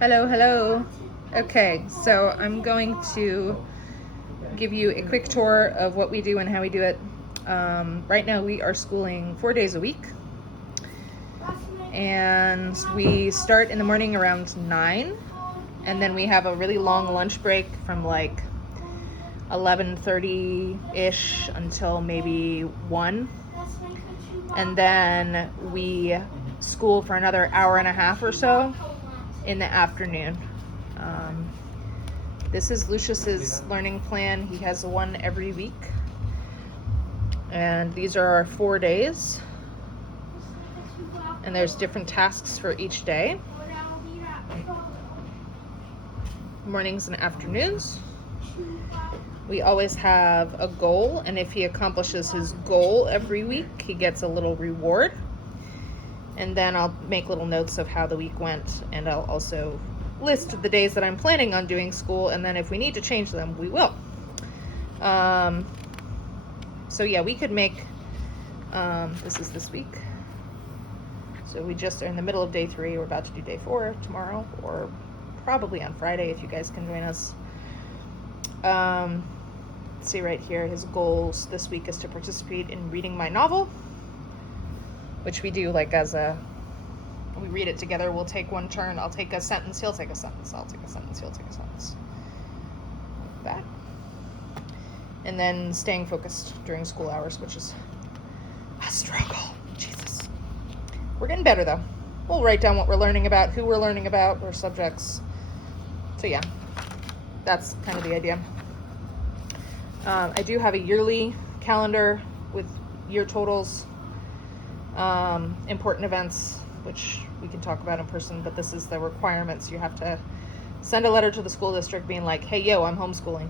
Hello. Okay, so I'm going to give you a quick tour of what we do and how we do it. Right now we are schooling 4 days a week, and we start in the morning around 9, and then we have a really long lunch break from like 11:30-ish until maybe 1, and then we school for another hour and a half or so in the afternoon. This is Lucius's learning plan. He has one every week, and these are our 4 days, and there's different tasks for each day, mornings and afternoons. We always have a goal, and if he accomplishes his goal every week, he gets a little reward. And then I'll make little notes of how the week went, and I'll also list the days that I'm planning on doing school, and then if we need to change them, we will. So yeah, we could make, this is this week. So we just are in the middle of day 3. We're about to do day 4 tomorrow, or probably on Friday if you guys can join us. Let's see right here, his goals this week is to participate in reading my novel, which we do like we read it together. We'll take one turn. I'll take a sentence, he'll take a sentence, I'll take a sentence, he'll take a sentence. Like that. And then staying focused during school hours, which is a struggle. Jesus. We're getting better though. We'll write down what we're learning about, who we're learning about, or subjects. So yeah, that's kind of the idea. I do have a yearly calendar with year totals, important events, which we can talk about in person, but this is the requirements. You have to send a letter to the school district being like, hey, yo, I'm homeschooling.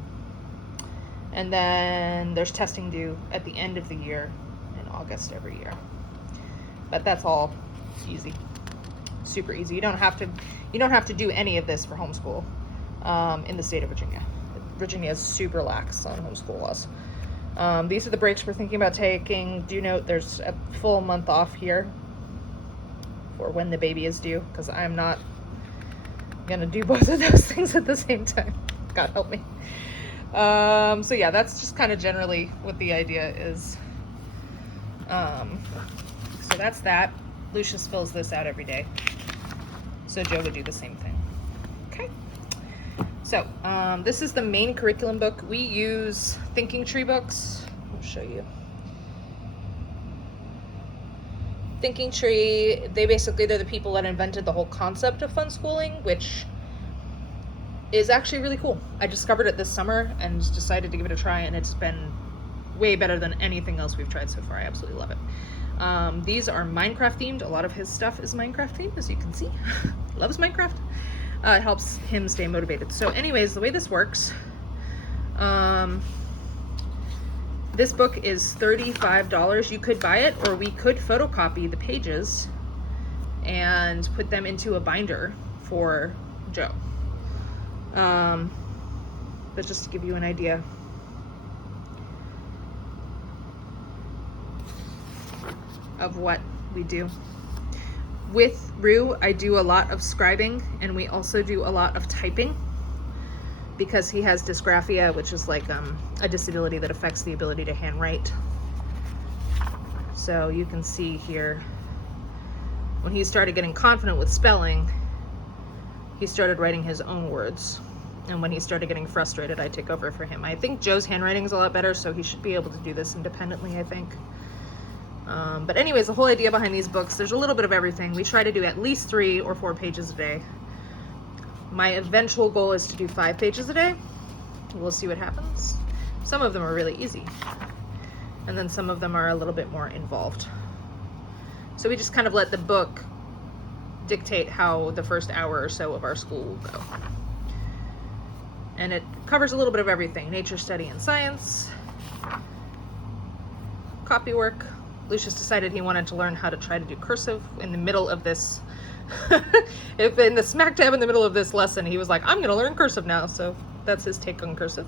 And then there's testing due at the end of the year in August every year. But that's all easy, super easy. You don't have to do any of this for homeschool in the state of Virginia. Virginia is super lax on homeschool laws. These are the breaks we're thinking about taking. Do note there's a full month off here for when the baby is due, because I'm not gonna do both of those things at the same time. God help me. So yeah, that's just kind of generally what the idea is. So that's that. Lucius fills this out every day, so Joe would do the same thing. Okay. So this is the main curriculum book. We use Thinking Tree books. I'll show you. Thinking Tree, they're the people that invented the whole concept of fun schooling, which is actually really cool. I discovered it this summer and decided to give it a try, and it's been way better than anything else we've tried so far. I absolutely love it. These are Minecraft themed. A lot of his stuff is Minecraft themed, as you can see. Loves Minecraft. It helps him stay motivated. So anyways, the way this works, this book is $35. You could buy it, or we could photocopy the pages and put them into a binder for Joe. But just to give you an idea. Of what we do. With Rue, I do a lot of scribing, and we also do a lot of typing because he has dysgraphia, which is like a disability that affects the ability to handwrite. So you can see here, when he started getting confident with spelling, he started writing his own words. And when he started getting frustrated, I take over for him. I think Joe's handwriting is a lot better, so he should be able to do this independently, I think. But anyways, the whole idea behind these books, there's a little bit of everything. We try to do at least 3 or 4 pages a day. My eventual goal is to do 5 pages a day. We'll see what happens. Some of them are really easy, and then some of them are a little bit more involved. So we just kind of let the book dictate how the first hour or so of our school will go. And it covers a little bit of everything: nature study and science, copy work. Lucius decided he wanted to learn how to try to do cursive in the middle of this. If in the smack dab in the middle of this lesson, he was like, I'm going to learn cursive now. So that's his take on cursive.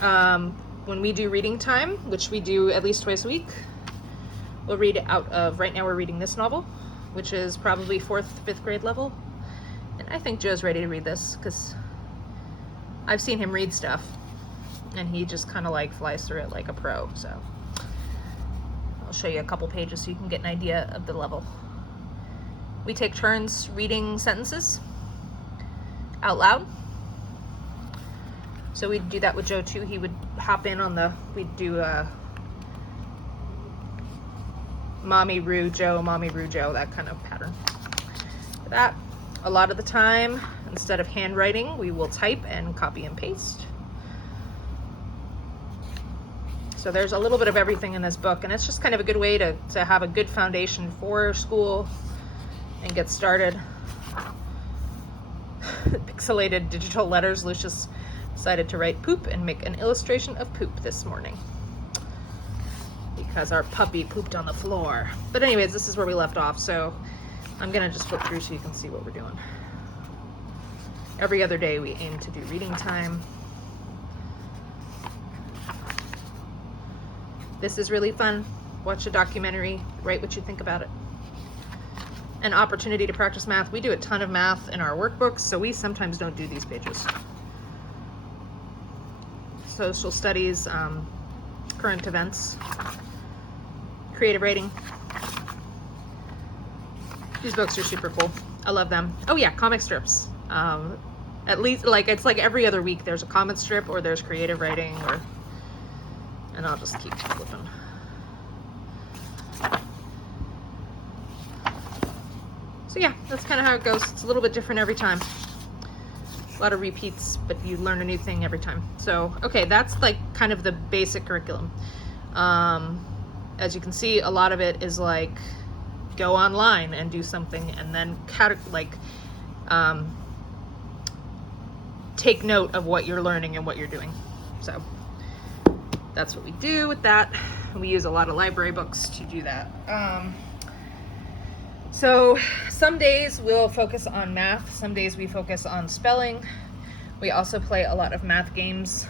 When we do reading time, which we do at least twice a week, we'll read out of, right now we're reading this novel, which is probably 4th, 5th grade level. And I think Joe's ready to read this because I've seen him read stuff and he just kind of like flies through it like a pro. So I'll show you a couple pages so you can get an idea of the level. We take turns reading sentences out loud. So we'd do that with Joe too. He would hop in on we'd do Mommy Roo Joe, that kind of pattern. For that, a lot of the time, instead of handwriting, we will type and copy and paste. So there's a little bit of everything in this book, and it's just kind of a good way to have a good foundation for school and get started. Pixelated digital letters. Lucius decided to write poop and make an illustration of poop this morning because our puppy pooped on the floor. But anyways, this is where we left off, so I'm gonna just flip through so you can see what we're doing. Every other day we aim to do reading time. This is really fun. Watch a documentary, write what you think about it. An opportunity to practice math. We do a ton of math in our workbooks, so we sometimes don't do these pages. Social studies, current events, creative writing. These books are super cool. I love them. Oh yeah, comic strips. At least it's like every other week there's a comic strip or there's creative writing, and I'll just keep flipping. So yeah, that's kind of how it goes. It's a little bit different every time. A lot of repeats, but you learn a new thing every time. So, okay, that's like kind of the basic curriculum. As you can see, a lot of it is like go online and do something, and then take note of what you're learning and what you're doing. So that's what we do with that. We use a lot of library books to do that. So some days we'll focus on math, some days we focus on spelling. We also play a lot of math games.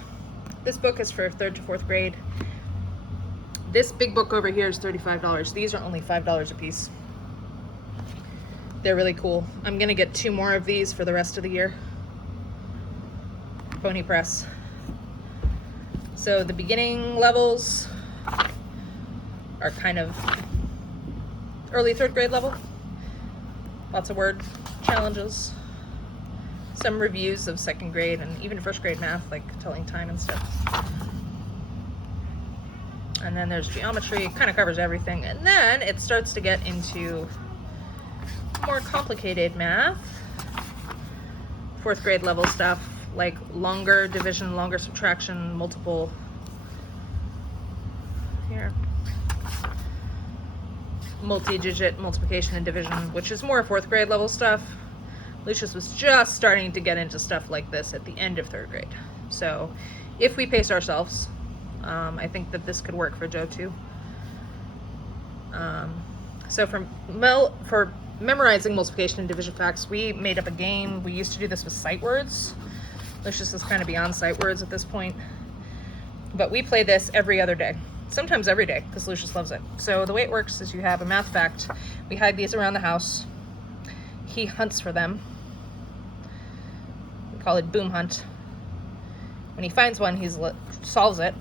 This book is for 3rd to 4th grade. This big book over here is $35. These are only $5 a piece. They're really cool. I'm gonna get 2 more of these for the rest of the year. Pony Press. So the beginning levels are kind of early 3rd grade level. Lots of word challenges. Some reviews of 2nd grade and even 1st grade math, like telling time and stuff. And then there's geometry. It kind of covers everything. And then it starts to get into more complicated math. 4th grade level stuff, like longer division, longer subtraction, multiple. Here. Multi-digit multiplication and division, which is more 4th grade level stuff. Lucius was just starting to get into stuff like this at the end of 3rd grade. So if we pace ourselves, I think that this could work for Joe too. So for memorizing multiplication and division facts, we made up a game. We used to do this with sight words. Lucius is kind of beyond sight words at this point. But we play this every other day. Sometimes every day, because Lucius loves it. So the way it works is you have a math fact. We hide these around the house. He hunts for them. We call it boom hunt. When he finds one, he solves it,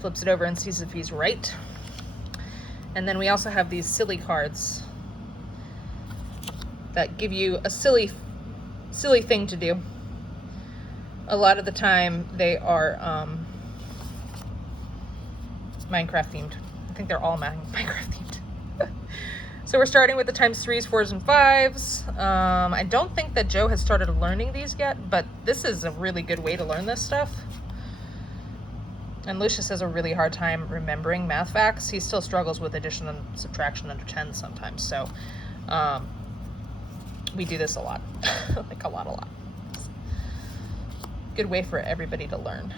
flips it over and sees if he's right. And then we also have these silly cards that give you a silly thing to do. A lot of the time they are Minecraft themed. I think they're all Minecraft themed. So we're starting with the times 3s, 4s, and 5s. I don't think that Joe has started learning these yet, but this is a really good way to learn this stuff. And Lucius has a really hard time remembering math facts. He still struggles with addition and subtraction under 10 sometimes. So we do this a lot, like a lot. Good way for everybody to learn.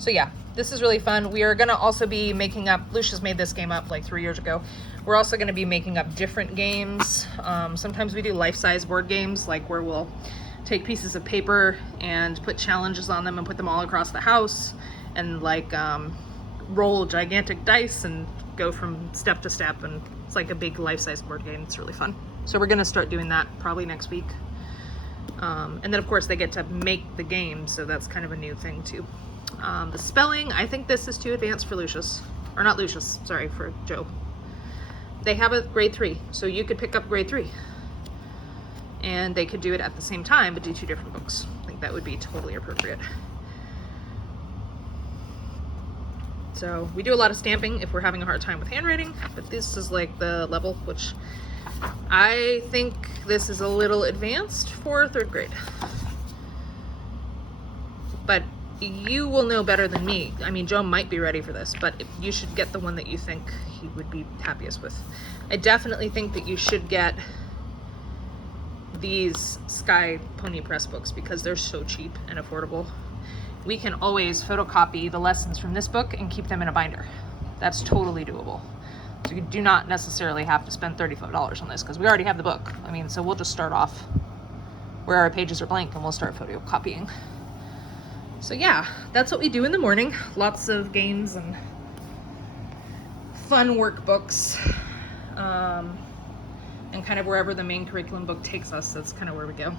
So yeah, this is really fun. We are gonna also be making up, Lucius made this game up like 3 years ago. We're also gonna be making up different games. Sometimes we do life-size board games, like where we'll take pieces of paper and put challenges on them and put them all across the house and like roll gigantic dice and go from step to step, and it's like a big life-size board game. It's really fun. So we're gonna start doing that probably next week. And then of course they get to make the game, so that's kind of a new thing too. The spelling, I think this is too advanced for Lucius, or not Lucius, sorry, for Joe. They have a grade 3, so you could pick up grade 3. And they could do it at the same time, but do 2 different books. I think that would be totally appropriate. So we do a lot of stamping if we're having a hard time with handwriting, but this is like the level, which I think this is a little advanced for 3rd grade. But you will know better than me. I mean, Joe might be ready for this, but you should get the one that you think he would be happiest with. I definitely think that you should get these Sky Pony Press books because they're so cheap and affordable. We can always photocopy the lessons from this book and keep them in a binder. That's totally doable. So you do not necessarily have to spend $35 on this because we already have the book. I mean, so we'll just start off where our pages are blank and we'll start photocopying. So yeah, that's what we do in the morning. Lots of games and fun workbooks. And kind of wherever the main curriculum book takes us, that's kind of where we go.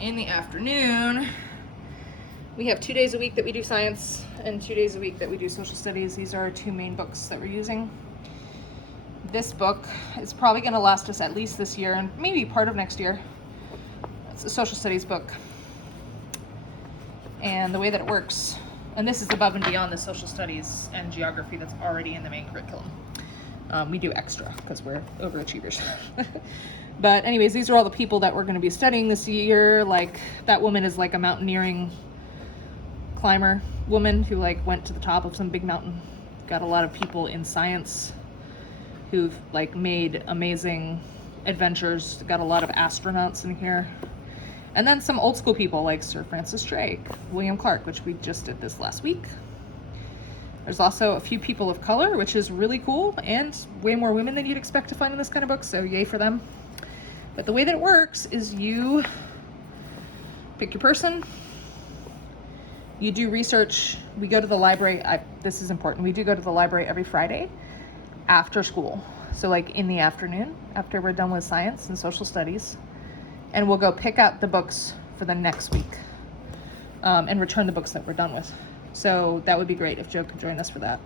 In the afternoon, we have 2 days a week that we do science and 2 days a week that we do social studies. These are our 2 main books that we're using. This book is probably going to last us at least this year and maybe part of next year. It's a social studies book. And the way that it works, and this is above and beyond the social studies and geography that's already in the main curriculum. We do extra because we're overachievers. But anyways, these are all the people that we're going to be studying this year. Like that woman is like a mountaineering climber woman who like went to the top of some big mountain. Got a lot of people in science who've like made amazing adventures. Got a lot of astronauts in here. And then some old school people like Sir Francis Drake, William Clark, which we just did this last week. There's also a few people of color, which is really cool, and way more women than you'd expect to find in this kind of book, so yay for them. But the way that it works is you pick your person, you do research, we go to the library, this is important, we do go to the library every Friday after school. So like in the afternoon, after we're done with science and social studies, and we'll go pick out the books for the next week and return the books that we're done with. So that would be great if Joe could join us for that.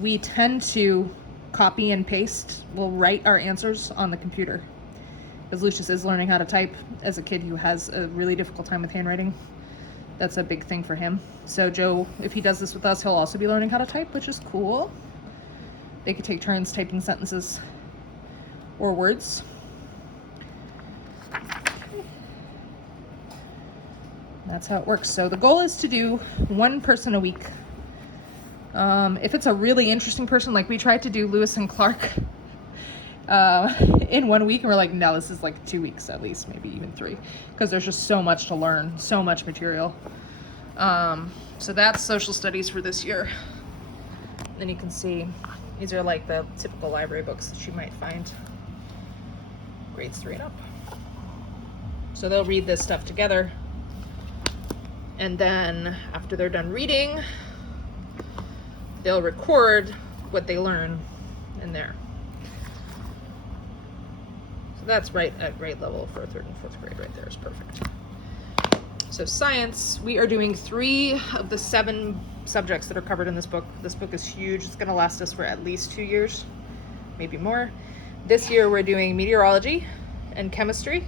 We tend to copy and paste. We'll write our answers on the computer because Lucius is learning how to type as a kid who has a really difficult time with handwriting. That's a big thing for him. So Joe, if he does this with us, he'll also be learning how to type, which is cool. They could take turns typing sentences or words. That's how it works. So the goal is to do 1 person a week. If it's a really interesting person, like we tried to do Lewis and Clark in 1 week, and we're like, no, this is like 2 weeks at least, maybe even 3, because there's just so much to learn, so much material. So that's social studies for this year. Then you can see these are like the typical library books that you might find grades 3 and up. So they'll read this stuff together. And then after they're done reading, they'll record what they learn in there. So that's right at grade level for 3rd and 4th grade right there is perfect. So science, we are doing 3 of the 7 subjects that are covered in this book. This book is huge. It's gonna last us for at least 2 years, maybe more. This year we're doing meteorology and chemistry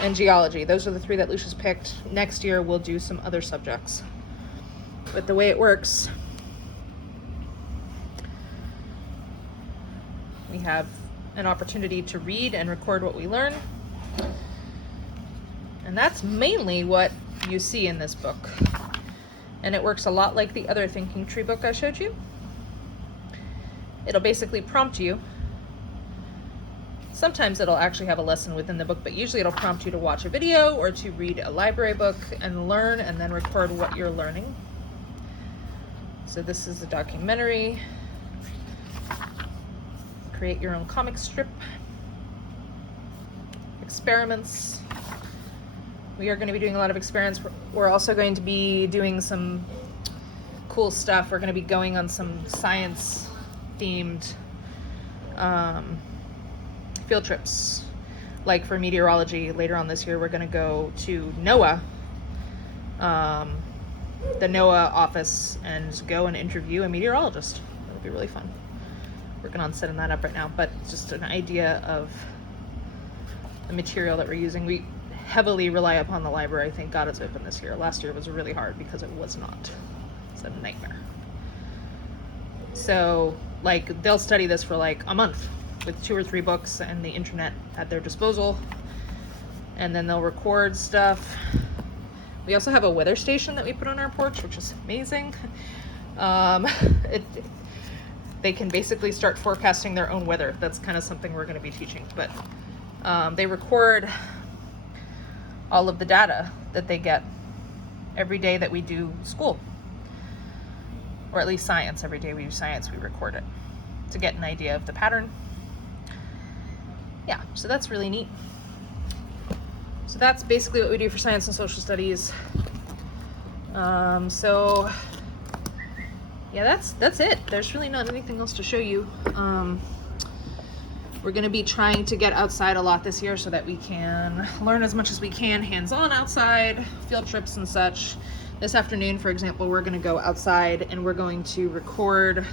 and geology. Those are the 3 that Lucius picked. Next year we'll do some other subjects. But the way it works, we have an opportunity to read and record what we learn. And that's mainly what you see in this book. And it works a lot like the other Thinking Tree book I showed you. It'll basically prompt you. Sometimes it'll actually have a lesson within the book, but usually it'll prompt you to watch a video or to read a library book and learn and then record what you're learning. So this is a documentary. Create your own comic strip. Experiments. We are going to be doing a lot of experiments. We're also going to be doing some cool stuff. We're going to be going on some science themed field trips. Like for meteorology, later on this year, we're going to go to NOAA, the NOAA office, and go and interview a meteorologist. That'll be really fun. Working on setting that up right now, but just an idea of the material that we're using. We heavily rely upon the library. Thank God it's open this year. Last year was really hard because it was not. It's a nightmare. So, like, they'll study this for like a month with 2 or 3 books and the internet at their disposal, and then they'll record stuff. We also have a weather station that we put on our porch, which is amazing. They can basically start forecasting their own weather. That's kind of something we're going to be teaching. But they record all of the data that they get every day that we do school, or at least science. Every day we do science, we record it to get an idea of the pattern. Yeah, so that's really neat. So that's basically what we do for science and social studies. So yeah, that's it. There's really not anything else to show you. We're going to be trying to get outside a lot this year so that we can learn as much as we can hands-on outside, field trips and such. This afternoon, for example, we're going to go outside and we're going to record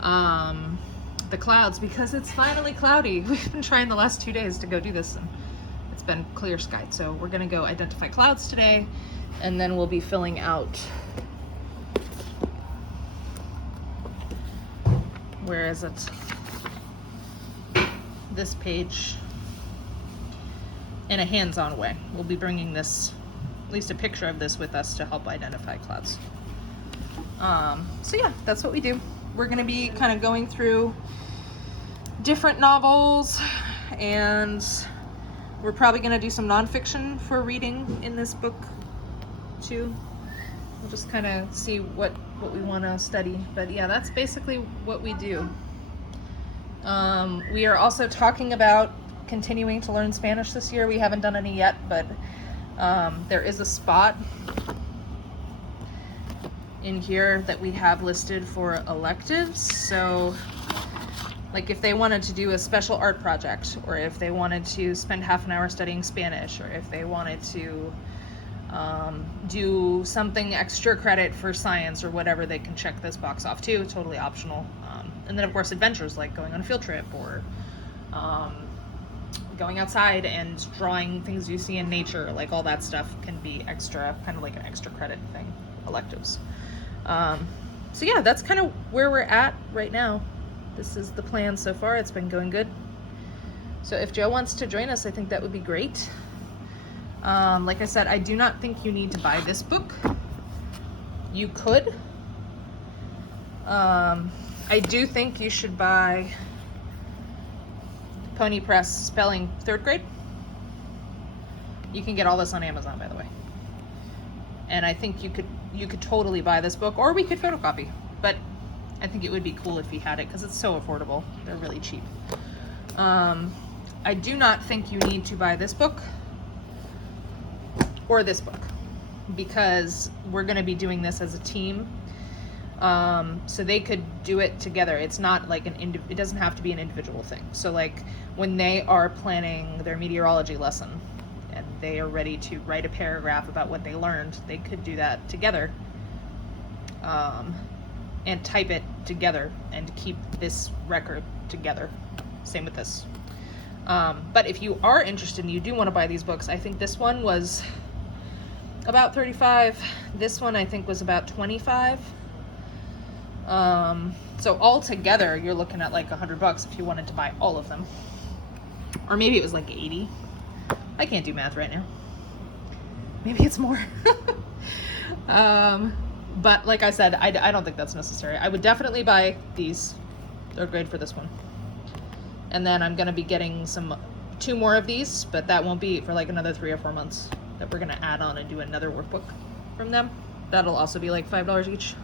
the clouds because it's finally cloudy. We've been trying the last 2 days to go do this, and it's been clear sky. So we're going to go identify clouds today, and then we'll be filling out, where is it? This page in a hands-on way. We'll be bringing this, at least a picture of this, with us to help identify clouds. So yeah, that's what we do. We're going to be kind of going through different novels, and we're probably going to do some nonfiction for reading in this book too. We'll just kind of see what we want to study. But yeah, that's basically what we do. We are also talking about continuing to learn Spanish this year. We haven't done any yet, but there is a spot in here that we have listed for electives. So like if they wanted to do a special art project, or if they wanted to spend half an hour studying Spanish, or if they wanted to do something extra credit for science or whatever, they can check this box off too. Totally optional. And then of course adventures like going on a field trip, or going outside and drawing things you see in nature, like all that stuff can be extra, kind of like an extra credit thing, electives. So yeah, that's kind of where we're at right now. This is the plan so far. It's been going good. So if Joe wants to join us, I think that would be great. Like I said, I do not think you need to buy this book. You could. I do think you should buy Pony Press Spelling 3rd grade. You can get all this on Amazon, by the way. And I think you could totally buy this book, or we could photocopy. But I think it would be cool if you had it because it's so affordable. They're really cheap. I do not think you need to buy this book or this book, because we're going to be doing this as a team. So they could do it together. It's not like it doesn't have to be an individual thing. So like when they are planning their meteorology lesson and they are ready to write a paragraph about what they learned, they could do that together, and type it together and keep this record together. Same with this. But if you are interested and you do want to buy these books, I think this one was about $35. This one I think was about $25. So all together you're looking at like $100 if you wanted to buy all of them, or maybe it was like 80. I can't do math right now. Maybe it's more. But like I said, I don't think that's necessary. I would definitely buy these 3rd grade for this one, and then I'm gonna be getting 2 more of these, but that won't be for like another 3 or 4 months, that we're gonna add on and do another workbook from them. That'll also be like $5 each.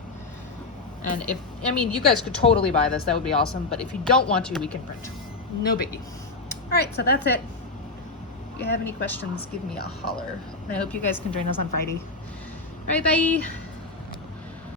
And you guys could totally buy this. That would be awesome. But if you don't want to, we can print. No biggie. All right, so that's it. If you have any questions, give me a holler. And I hope you guys can join us on Friday. All right, bye.